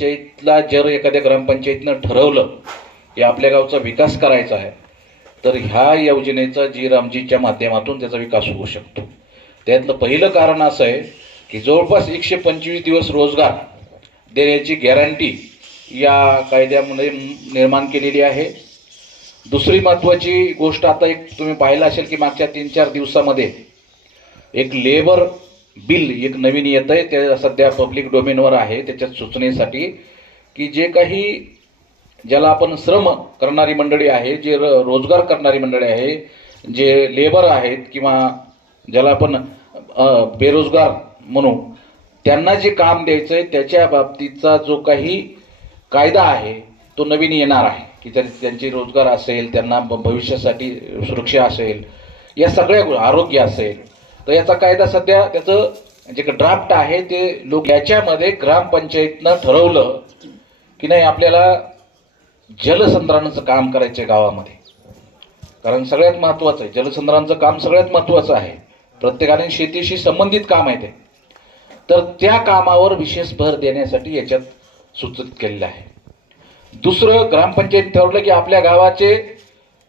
पंचायतला जर एखाद्या ग्रामपंचायतीनं ठरवलं की आपल्या गावचा विकास करायचा आहे, तर ह्या योजनेचा जी रामजीच्या माध्यमातून त्याचा विकास होऊ शकतो. त्यातलं पहिलं कारण असं आहे की जवळपास 125 दिवस रोजगार देण्याची गॅरंटी या कायद्यामध्ये निर्माण केलेली आहे. दुसरी महत्त्वाची गोष्ट, आता एक तुम्ही पाहिलं असेल की मागच्या 3-4 दिवसामध्ये एक लेबर बिल एक नवीन येत आहे, ते सध्या पब्लिक डोमेनवर आहे. त्याच्यात सूचनेसाठी की जे काही ज्याला आपण श्रम करणारी मंडळी आहे, जे रोजगार करणारी मंडळी आहे, जे लेबर आहेत किंवा ज्याला आपण बेरोजगार म्हणू, त्यांना जे काम द्यायचं आहे त्याच्या बाबतीचा जो काही कायदा आहे तो नवीन येणार आहे की त्यांचे रोजगार असेल, त्यांना भविष्यासाठी सुरक्षा असेल, या सगळ्या आरोग्य असेल, तर याचा कायदा सध्या त्याचं जे ड्राफ्ट आहे ते लोक याच्यामध्ये ग्रामपंचायतनं ठरवलं की नाही आपल्याला जलसंधारणाचं काम करायचं आहे गावामध्ये. कारण सगळ्यात महत्त्वाचं आहे जलसंधारणाचं काम, सगळ्यात महत्त्वाचं आहे. प्रत्येकाने शेतीशी संबंधित काम आहे ते, तर त्या कामावर विशेष भर देण्यासाठी याच्यात सूचित केलेलं आहे. दुसरं, ग्रामपंचायत ठरवलं की आपल्या गावाचे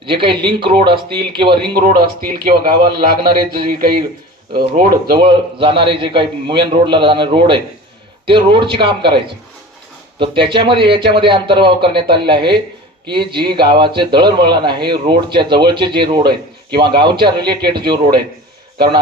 जे काही लिंक रोड असतील किंवा रिंग रोड असतील किंवा गावाला लागणारे जे काही रोड, जवळ जाणारे जे काही मेन रोडला जाणारे रोड आहेत, ते रोडचे काम करायचे. तर त्याच्यामध्ये याच्यामध्ये अंतर्भाव करण्यात आलेला आहे की जी गावाचे दळणवळण आहे, रोडच्या जवळचे जे रोड आहेत किंवा गावच्या रिलेटेड जे रोड आहेत, कारण